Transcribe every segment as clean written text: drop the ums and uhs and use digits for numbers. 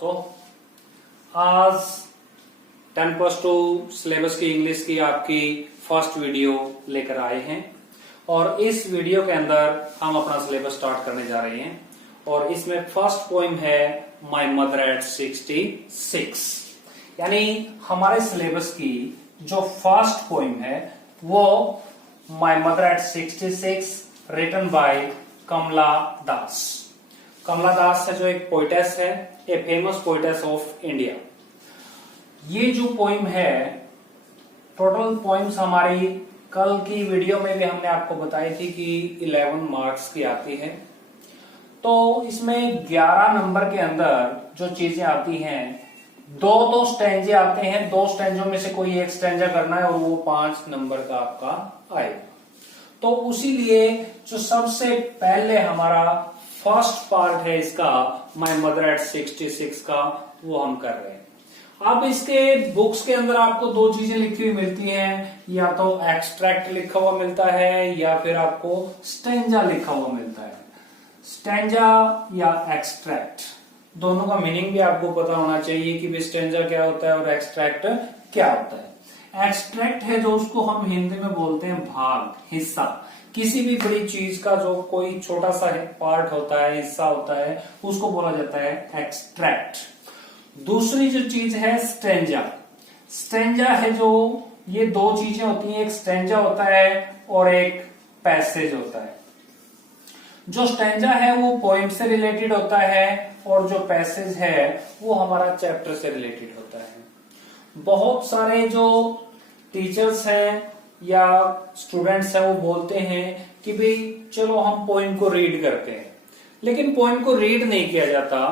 तो आज 10+2 सिलेबस की इंग्लिश की आपकी फर्स्ट वीडियो लेकर आए हैं और इस वीडियो के अंदर हम अपना सिलेबस स्टार्ट करने जा रहे हैं और इसमें फर्स्ट पोइम है माय मदर एट 66। यानी हमारे सिलेबस की जो फर्स्ट पोइम है वो my mother at 66 written by Kamala Das. Kamala Das है जो एक पोइटेस है, a famous poetess of India. ये जो पोइम है, टोटल पोइम्स हमारी कल की वीडियो में भी हमने आपको बताई थी कि 11 मार्क्स की आती है। तो इसमें 11 नंबर के अंदर जो चीजें आती हैं, दो स्टैंजे आते हैं, दो स्टैंजों में से कोई एक स्टैंजा करना है और वो 5 नंबर का आपका आएगा। तो उसी लिए जो सबसे पहले हमारा फर्स्ट पार्ट है इसका माय मदर एट 66 का, वो हम कर रहे हैं। अब इसके बुक्स के अंदर आपको दो चीजें लिखी हुई मिलती हैं, या तो एक्सट्रैक्ट लिखा हुआ मिलता है या फिर आपको स्टैंजा लिखा हुआ मिलता है। स्टैंजा या एक्सट्रैक्ट दोनों का मीनिंग भी आपको पता होना चाहिए कि स्टैंजा क्या होता है और एक्सट्रैक्ट क्या होता है। एक्सट्रैक्ट है जो उसको हम हिंदी में बोलते हैं भाग, हिस्सा। किसी भी बड़ी चीज का जो कोई छोटा सा पार्ट होता है, हिस्सा होता है, उसको बोला जाता है एक्सट्रैक्ट। दूसरी जो चीज है स्टैंजा। स्टैंजा है जो, ये दो चीजें होती हैं, एक स्टैंजा होता है और एक पैसेज होता है। जो स्टैंजा है वो पोइम से रिलेटेड होता है और जो पैसेज है वो हमारा चैप्टर से रिलेटेड होता है। बहुत सारे जो टीचर्स हैं या स्टूडेंट्स हैं वो बोलते हैं कि भाई चलो हम पोइम को रीड करते हैं, लेकिन पोइम को रीड नहीं किया जाता,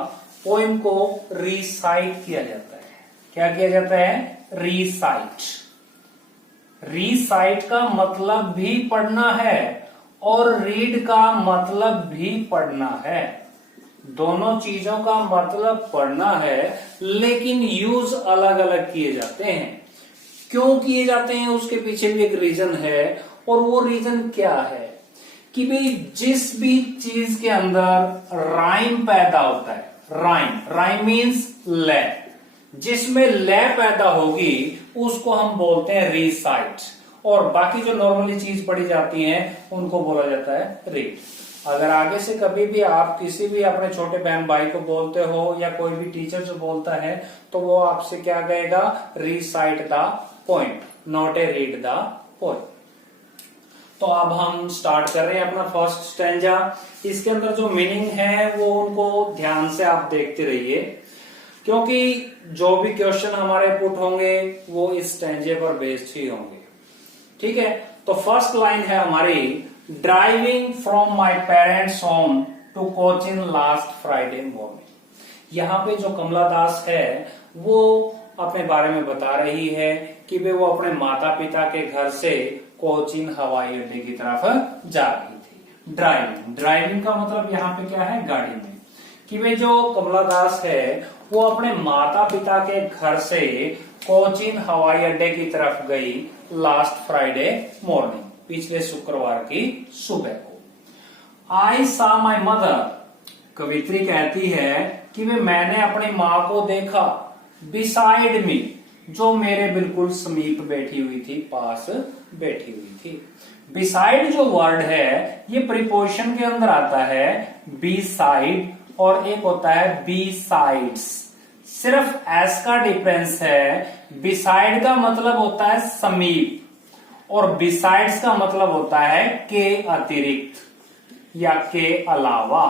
पोइम को रिसाइट किया जाता है। क्या किया जाता है? रिसाइट। रिसाइट का मतलब भी पढ़ना है और रीड का मतलब भी पढ़ना है। दोनों चीजों का मतलब पढ़ना है, लेकिन यूज अलग अलग किए जाते हैं। क्यों किए जाते हैं उसके पीछे भी एक रीजन है, और वो रीजन क्या है कि भाई जिस भी चीज के अंदर राइम पैदा होता है, राइम मीन्स लय, जिसमें लय पैदा होगी उसको हम बोलते हैं रिसाइट, और बाकी जो नॉर्मली चीज पढ़ी जाती हैं उनको बोला जाता है रीड। अगर आगे से कभी भी आप किसी भी अपने छोटे बहन भाई को बोलते हो या कोई भी टीचर जो बोलता है तो वो आपसे क्या कहेगा? Recite the poem, not A read the poem. तो अब हम स्टार्ट कर रहे हैं अपना फर्स्ट स्टैंजा। इसके अंदर जो मीनिंग है वो उनको ध्यान से आप देखते रहिए, क्योंकि जो भी क्वेश्चन हमारे पुट होंगे वो इस स्टैंजे पर बेस्ड ही होंगे। ठीक है, तो फर्स्ट लाइन है हमारी, driving from my parents home to Cochin last Friday morning. यहाँ पे जो कमला दास है वो अपने बारे में बता रही है कि वे वो अपने माता पिता के घर से कोचिन हवाई अड्डे की तरफ जा रही थी। ड्राइविंग का मतलब यहाँ पे क्या है? गाड़ी में। कि वे जो कमला दास है वो अपने माता पिता के घर से कोचिन हवाई अड्डे की तरफ गई लास्ट फ्राइडे मॉर्निंग, पिछले शुक्रवार की सुबह को। आई सा माई मदर, कवित्री कहती है कि मैंने अपनी माँ को देखा, बिसाइड मी, जो मेरे बिल्कुल समीप बैठी हुई थी, पास बैठी हुई थी। बिसाइड जो वर्ड है ये प्रीपोजिशन के अंदर आता है, बी साइड, और एक होता है बी साइड्स। सिर्फ एस का डिफरेंस है, बिसाइड का मतलब होता है समीप और बिसाइड्स का मतलब होता है के अतिरिक्त या के अलावा।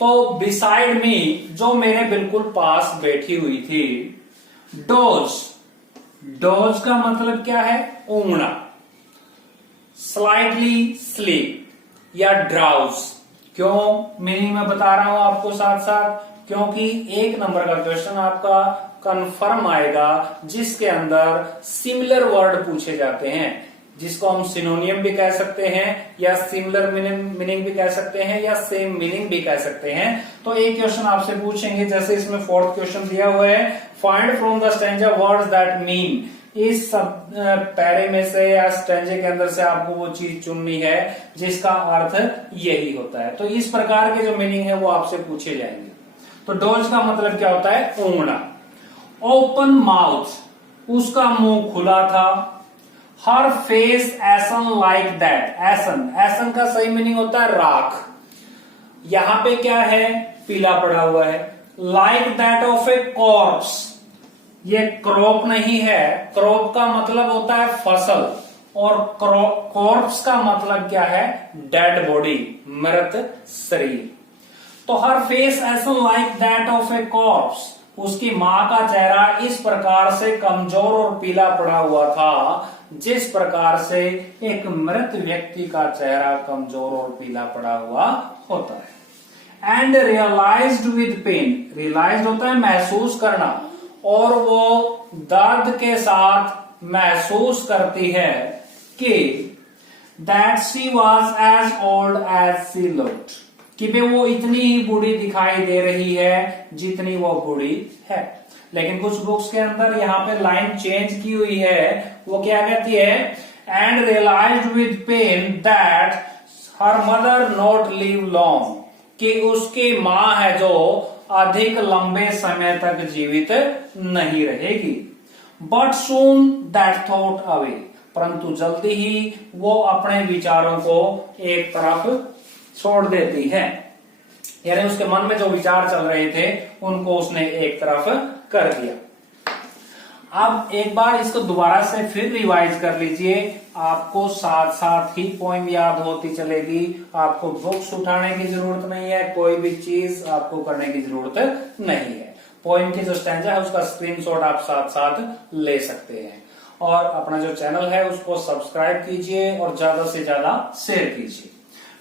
तो बिसाइड मी, जो मेरे बिल्कुल पास बैठी हुई थी। डोज का मतलब क्या है? ऊंघना। स्लाइटली स्लीप या ड्राउज। क्यों मीनिंग में बता रहा हूं आपको साथ साथ? क्योंकि 1 नंबर का क्वेश्चन आपका कंफर्म आएगा जिसके अंदर सिमिलर वर्ड पूछे जाते हैं, जिसको हम सिनोनियम भी कह सकते हैं या सिमिलर मीनिंग भी कह सकते हैं या सेम मीनिंग भी कह सकते हैं। तो एक क्वेश्चन आपसे पूछेंगे, जैसे इसमें 4th क्वेश्चन दिया हुआ है, find from the stanza words that mean. इस सब पैरे में से या स्टैंजे के अंदर से आपको वो चीज चुननी है जिसका अर्थ यही होता है। तो इस प्रकार के जो मीनिंग है वो आपसे पूछे जाएंगे। तो डोज का मतलब क्या होता है? ऊंघना। ओपन माउथ, उसका मुंह खुला था। हर फेस एसन लाइक दैट, एसन, एसन का सही मीनिंग होता है राख। यहां पे क्या है? पीला पड़ा हुआ है। Like that of A corps, ये क्रॉप नहीं है, क्रॉप का मतलब होता है फसल, और कॉर्प्स का मतलब क्या है? डेड बॉडी, मृत शरीर। तो हर फेस ऐसा like that of A corps, उसकी मां का चेहरा इस प्रकार से कमजोर और पीला पड़ा हुआ था जिस प्रकार से एक मृत व्यक्ति का चेहरा कमजोर और पीला पड़ा हुआ होता है। And realised with pain, realised होता है महसूस करना, और वो दर्द के साथ महसूस करती है कि that she was as old as she looked, कि वे वो इतनी ही बूढ़ी दिखाई दे रही है जितनी वो बूढ़ी है। लेकिन कुछ बुक्स के अंदर यहाँ पे लाइन चेंज की हुई है, वो क्या कहती है? And realised with pain that her mother not live long, कि उसकी मां है जो अधिक लंबे समय तक जीवित नहीं रहेगी। But soon that thought away, परंतु जल्दी ही वो अपने विचारों को एक तरफ छोड़ देती है, यानी उसके मन में जो विचार चल रहे थे उनको उसने एक तरफ कर दिया। अब एक बार इसको दोबारा से फिर रिवाइज कर लीजिए, आपको साथ साथ ही पोइम याद होती चलेगी, आपको बुक्स उठाने की जरूरत नहीं है, कोई भी चीज आपको करने की जरूरत नहीं है। पोइम की जो स्टैंजा है उसका स्क्रीनशॉट आप साथ साथ ले सकते हैं, और अपना जो चैनल है उसको सब्सक्राइब कीजिए और ज्यादा से ज्यादा शेयर कीजिए।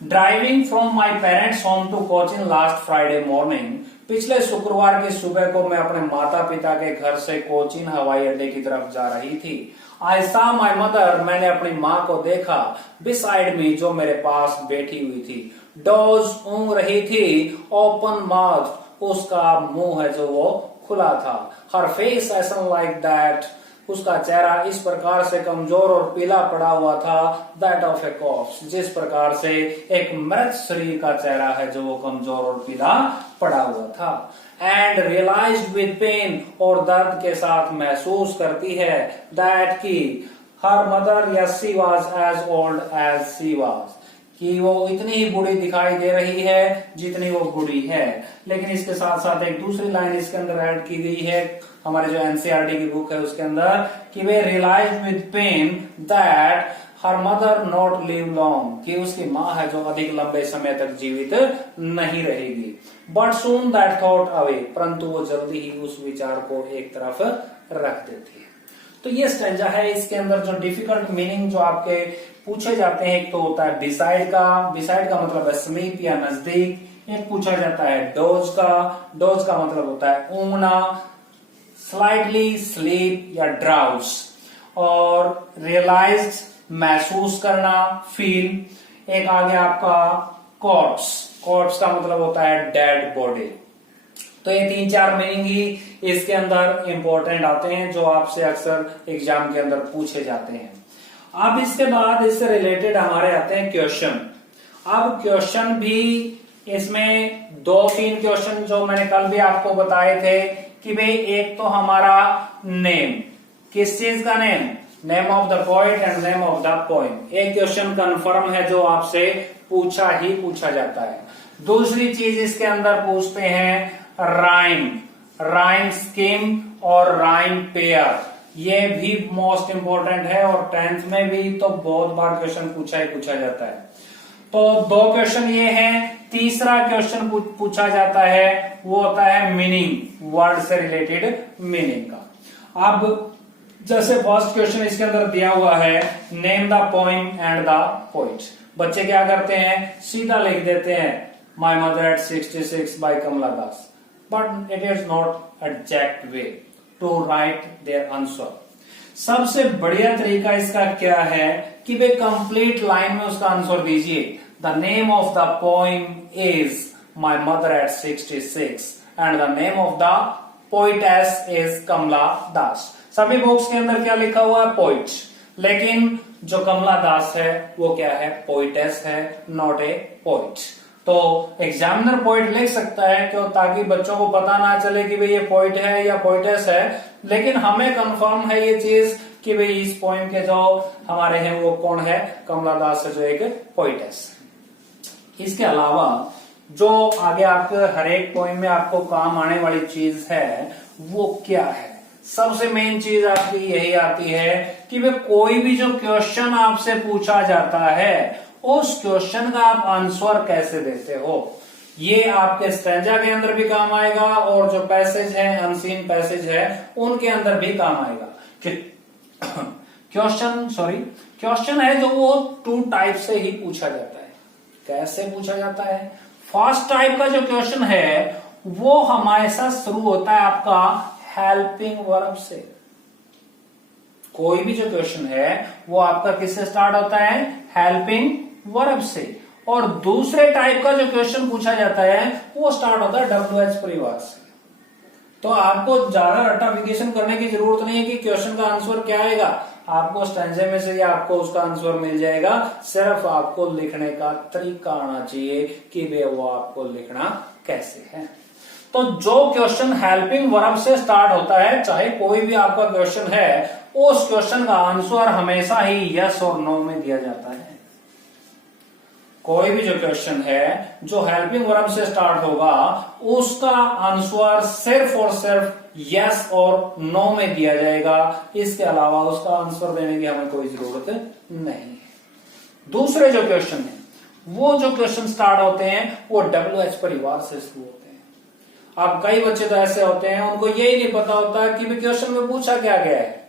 Driving from my parents home to Cochin last Friday morning, पिछले शुक्रवार की सुबह को मैं अपने माता पिता के घर से कोचिन हवाई अड्डे की तरफ जा रही थी। आई सा माई मदर, मैंने अपनी माँ को देखा। बिसाइड मी, जो मेरे पास बैठी हुई थी। डोज, ऊँघ रही थी। ओपन माउथ, उसका मुंह है जो वो खुला था। हर फेस ऐसा लाइक दैट, उसका चेहरा इस प्रकार से कमजोर और पीला पड़ा हुआ था। दैट ऑफ ए कॉर्प्स, जिस प्रकार से एक मृत शरीर का चेहरा है जो वो कमजोर और पीला पड़ा हुआ था। एंड रियलाइज्ड विद पेन, और दर्द के साथ महसूस करती है दैट की हर मदर या she was as old as she was, कि वो इतनी ही बूढ़ी दिखाई दे रही है जितनी वो बूढ़ी है। लेकिन इसके साथ साथ एक दूसरी लाइन इसके अंदर ऐड की गई है हमारे जो एनसीईआरटी की बुक है उसके अंदर, कि वे realized with pain that her mother not live long, कि उसकी माँ है जो अधिक लंबे समय तक जीवित नहीं रहेगी। But soon that thought away, परंतु वो जल्दी ही उस विचार को एक तरफ रख देती है। तो ये स्टैंजा है, इसके अंदर जो डिफिकल्ट मीनिंग जो आपके पूछे जाते हैं, एक तो होता है डिसाइड का, डिसाइड का मतलब है समीप या नजदीक। एक पूछा जाता है डोज का, डोज का मतलब होता है ऊँघना, स्लाइटली स्लीप या ड्राउज, और रियलाइज महसूस करना, फील। एक आगे आपका कॉर्प्स, कॉर्प्स का मतलब होता है डेड बॉडी। तो ये 3-4 मीनिंग ही इसके अंदर इंपॉर्टेंट आते हैं जो आपसे अक्सर एग्जाम के अंदर पूछे जाते हैं। अब इसके बाद इससे रिलेटेड हमारे आते हैं क्वेश्चन। अब क्वेश्चन भी इसमें 2-3 क्वेश्चन जो मैंने कल भी आपको बताए थे कि भाई एक तो हमारा नेम, किस चीज का name? Name of the poet and name of the poem. एक क्वेश्चन कंफर्म है जो आपसे पूछा जाता है। दूसरी चीज इसके अंदर पूछते हैं राइम, राइम स्कीम और राइम पेयर। ये भी मोस्ट इंपोर्टेंट है और 10th में भी तो बहुत बार क्वेश्चन पूछा जाता है। तो 2 क्वेश्चन ये हैं। तीसरा क्वेश्चन पूछा जाता है वो होता है मीनिंग, वर्ड से रिलेटेड मीनिंग का। अब जैसे फर्स्ट क्वेश्चन इसके अंदर दिया हुआ है, name the poem and the poet. बच्चे क्या करते हैं, सीधा लिख देते हैं my mother at 66 by Kamala Das, but it is not exact way to write their answer. सबसे बढ़िया तरीका इसका क्या है कि वे कंप्लीट लाइन में उसका आंसर दीजिए। The name of the poem is my mother at 66 and the name of the poetess is Kamala Das. सभी बुक्स के अंदर क्या लिखा हुआ है, पोइट, लेकिन जो कमला दास है वो क्या है, पोइटेस है, नॉट ए पोइट। तो एग्जामिनर पोइट लिख सकता है क्यों, ताकि बच्चों को पता ना चले कि भाई ये पोइट है या पोइटेस है, लेकिन हमें कंफर्म है ये चीज कि भाई इस पोइम के जो हमारे हैं वो कौन है, कमला दास जो एक पोइटेस। इसके अलावा जो आगे आपके हर एक पोइम में आपको काम आने वाली चीज है वो क्या है, सबसे मेन चीज आपकी यही आती है कि वे कोई भी जो क्वेश्चन आपसे पूछा जाता है उस क्वेश्चन का आप आंसर कैसे देते हो। ये आपके स्टैंजा के अंदर भी काम आएगा और जो पैसेज है, अनसीन पैसेज है, उनके अंदर भी काम आएगा। क्वेश्चन है जो वो 2 टाइप से ही पूछा जाता है। कैसे पूछा जाता है? फर्स्ट टाइप का जो क्वेश्चन है वो हमारे साथ शुरू होता है आपका हेल्पिंग वर्ब से। कोई भी जो क्वेश्चन है वो आपका किससे स्टार्ट होता है? हेल्पिंग वर्ब से। और दूसरे टाइप का जो क्वेश्चन पूछा जाता है वो स्टार्ट होता है WH परिवार से। तो आपको ज्यादा रट्टाफिकेशन करने की जरूरत नहीं है कि क्वेश्चन का आंसर क्या आएगा, आपको स्टैंजे में से आपको उसका आंसर मिल जाएगा। सिर्फ आपको लिखने का तरीका आना चाहिए कि वे वो आपको लिखना कैसे है। तो जो क्वेश्चन हेल्पिंग वर्ब से स्टार्ट होता है, चाहे कोई भी आपका क्वेश्चन है, उस क्वेश्चन का आंसर हमेशा ही यस और नो में दिया जाता है। कोई भी जो क्वेश्चन है जो हेल्पिंग वर्ब से स्टार्ट होगा उसका आंसर सिर्फ और सिर्फ यस और नो में दिया जाएगा। इसके अलावा उसका आंसर देने की हमें कोई जरूरत नहीं है। दूसरे जो क्वेश्चन है वो जो क्वेश्चन स्टार्ट होते हैं वो WH परिवार से शुरू होते हैं। अब कई बच्चे तो ऐसे होते हैं उनको यही नहीं पता होता कि क्वेश्चन में पूछा क्या गया है।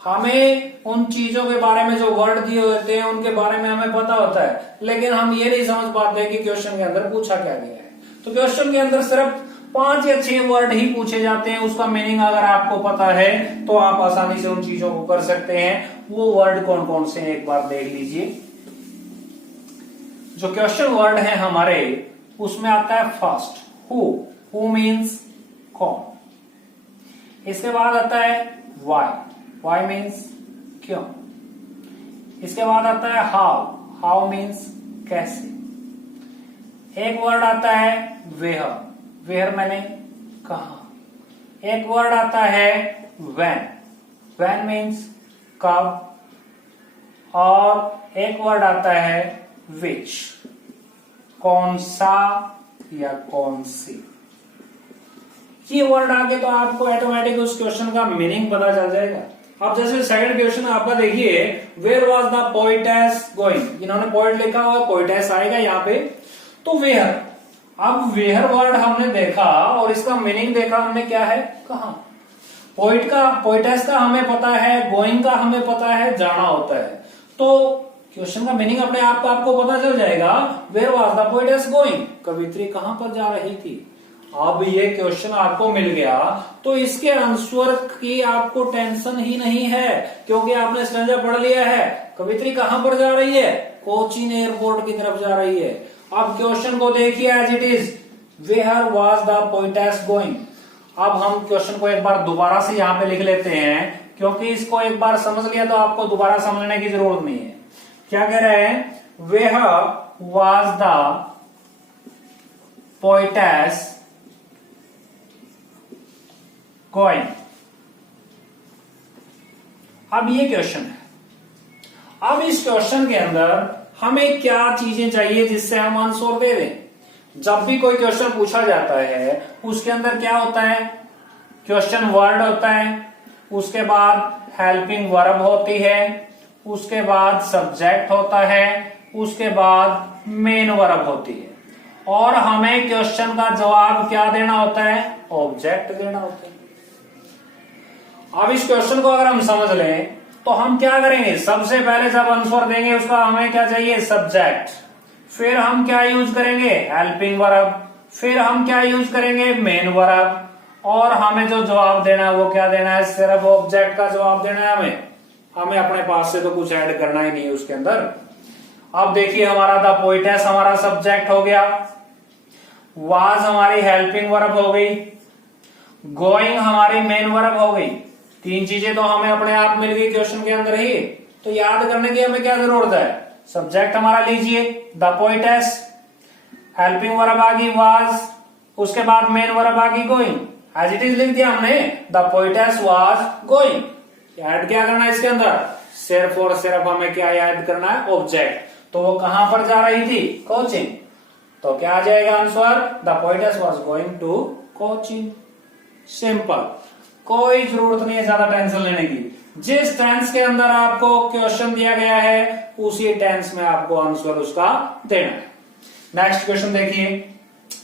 हमें उन चीजों के बारे में जो वर्ड दिए होते हैं उनके बारे में हमें पता होता है, लेकिन हम ये नहीं समझ पाते कि क्वेश्चन के अंदर पूछा क्या गया है। तो क्वेश्चन के अंदर सिर्फ 5 या 6 वर्ड ही पूछे जाते हैं। उसका मीनिंग अगर आपको पता है तो आप आसानी से उन चीजों को कर सकते हैं। वो वर्ड कौन कौन से एक बार देख लीजिए। जो क्वेश्चन वर्ड है हमारे उसमें आता है फर्स्ट हु मीन्स कौन। इसके बाद आता है वाई मीन्स क्यों। इसके बाद आता है हाउ मीन्स कैसे। एक वर्ड आता है वेयर मैंने कहा। एक वर्ड आता है व्हेन मीन्स कब। और एक वर्ड आता है विच, कौन सा या कौन सी। ये वर्ड आगे तो आपको ऑटोमेटिक उस क्वेश्चन का मीनिंग पता चल जाएगा। अब जैसे सेकंड क्वेश्चन आपका देखिए, where was the poetess going. इन्होंने पोइट लिखा हुआ, पोइटेस आएगा यहाँ पे। तो वेयर, अब वेयर वर्ड हमने देखा और इसका मीनिंग देखा हमने क्या है, कहा। पोइटेस का हमें पता है, गोइंग का हमें पता है, जाना होता है। तो क्वेश्चन का मीनिंग अपने आप आपको पता चल जाएगा। Where was the poetess going, कवित्री कहां पर जा रही थी। अब ये क्वेश्चन आपको मिल गया तो इसके आंसर की आपको टेंशन ही नहीं है, क्योंकि आपने स्टैंजा पढ़ लिया है। कवित्री कहां पर जा रही है, कोचीन एयरपोर्ट की तरफ जा रही है। अब क्वेश्चन को देखिए as it is, where was the poetess going. अब हम क्वेश्चन को एक बार दोबारा से यहाँ पे लिख लेते हैं, क्योंकि इसको एक बार समझ लिया तो आपको दोबारा समझने की जरूरत नहीं है। क्या कह रहे हैं, where was the poetess going. अब ये क्वेश्चन है। अब इस क्वेश्चन के अंदर हमें क्या चीजें चाहिए जिससे हम आंसर दे दें। जब भी कोई क्वेश्चन पूछा जाता है उसके अंदर क्या होता है, क्वेश्चन वर्ड होता है, उसके बाद हेल्पिंग वर्ब होती है, उसके बाद सब्जेक्ट होता है, उसके बाद मेन वर्ब होती है, और हमें क्वेश्चन का जवाब क्या देना होता है, ऑब्जेक्ट देना होता है। अब इस क्वेश्चन को अगर हम समझ लें तो हम क्या करेंगे, सबसे पहले जब आंसर देंगे उसका हमें क्या चाहिए, सब्जेक्ट। फिर हम क्या यूज करेंगे, हेल्पिंग वर्ब। फिर हम क्या यूज करेंगे, मेन वर्ब। और हमें जो जवाब देना है वो क्या देना है, सिर्फ ऑब्जेक्ट का जवाब देना है। हमें अपने पास से तो कुछ ऐड करना ही नहीं है उसके अंदर। अब देखिए हमारा द पोइटेस हमारा सब्जेक्ट हो गया, वाज हमारी हेल्पिंग वर्ब हो गई, गोइंग हमारी मेन वर्ब हो गई। 3 चीजें तो हमें अपने आप मिल गई क्वेश्चन के अंदर ही। तो याद करने की हमें क्या जरूरत है, सब्जेक्ट हमारा लीजिए द पोइटेस, हेल्पिंग वर्ब आ गई वाज, उसके बाद मेन वर्ब आ गई गोइंग, एज इट इज लिख दिया हमने, the poetess was going. Add क्या करना है इसके अंदर, सिर्फ और सिर्फ हमें क्या ऐड करना है, ऑब्जेक्ट। तो वो कहां पर जा रही थी, कोचिंग। तो क्या आ जाएगा answer, the poetess was going to Cochin. Simple, कोई जरूरत नहीं है ज्यादा टेंशन लेने की। जिस टेंस के अंदर आपको क्वेश्चन दिया गया है उसी टेंस में आपको आंसर उसका देना है। नेक्स्ट क्वेश्चन देखिए,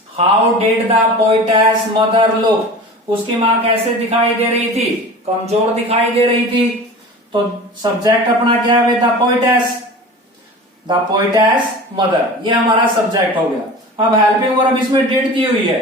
how did the poetess mother look, उसकी मां कैसे दिखाई दे रही थी, कमजोर दिखाई दे रही थी। तो सब्जेक्ट अपना क्या है, the poetess, the poetess mother, ये हमारा सब्जेक्ट हो गया। अब हेल्पिंग वर्ब इसमें डिड दी हुई है,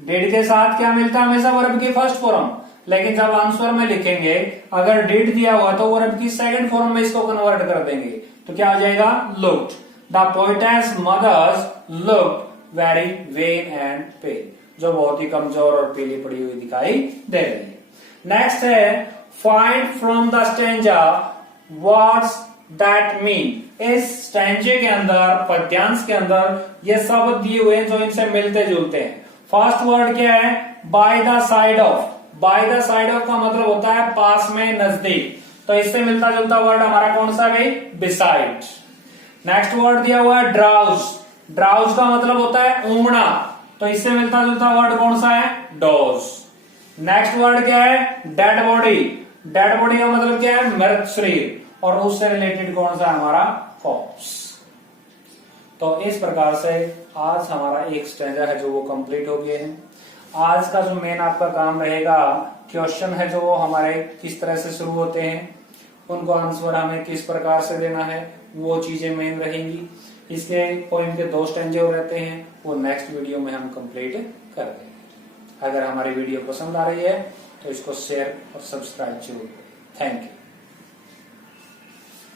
डिड के साथ क्या मिलता है, हमेशा वर्ब की फर्स्ट फॉर्म। लेकिन जब आंसर में लिखेंगे अगर डिड दिया हुआ तो वर्ब की सेकंड फॉर्म में इसको कन्वर्ट कर देंगे, तो क्या हो जाएगा, looked. The poetess mother's looked very wan and pale, जो बहुत ही कमजोर और पीली पड़ी हुई दिखाई दे रही है। नेक्स्ट है, find from the stanza words that mean. इस स्टैंजे के अंदर, पद्यांश के अंदर ये शब्द दिए हुए हैं जो इनसे मिलते जुलते हैं। फर्स्ट वर्ड क्या है, by the side of. By the side of का मतलब होता है पास में, नजदीक। तो इससे मिलता जुलता वर्ड हमारा कौन सा गई, बिसाइड। नेक्स्ट वर्ड दिया हुआ है ड्राउज। ड्राउज का मतलब होता है ऊमना, तो इससे मिलता जुलता वर्ड कौन सा है, डोज। नेक्स्ट वर्ड क्या है, डेड बॉडी। डेड बॉडी का मतलब क्या है, मृत शरीर, और उससे रिलेटेड कौन सा है हमारा, कॉर्प्स। तो इस प्रकार से आज हमारा एक स्टैंजा है जो वो कंप्लीट हो गए हैं। आज का जो मेन आपका काम रहेगा, क्वेश्चन है जो वो हमारे किस तरह से शुरू होते हैं, उनको आंसर हमें किस प्रकार से देना है, वो चीजें मेन रहेंगी। इसके पोएम के 2 स्टैंजे रहते हैं, वो नेक्स्ट वीडियो में हम कंप्लीट कर देंगे। अगर हमारी वीडियो पसंद आ रही है तो इसको शेयर और सब्सक्राइब जरूर करें। Thank you.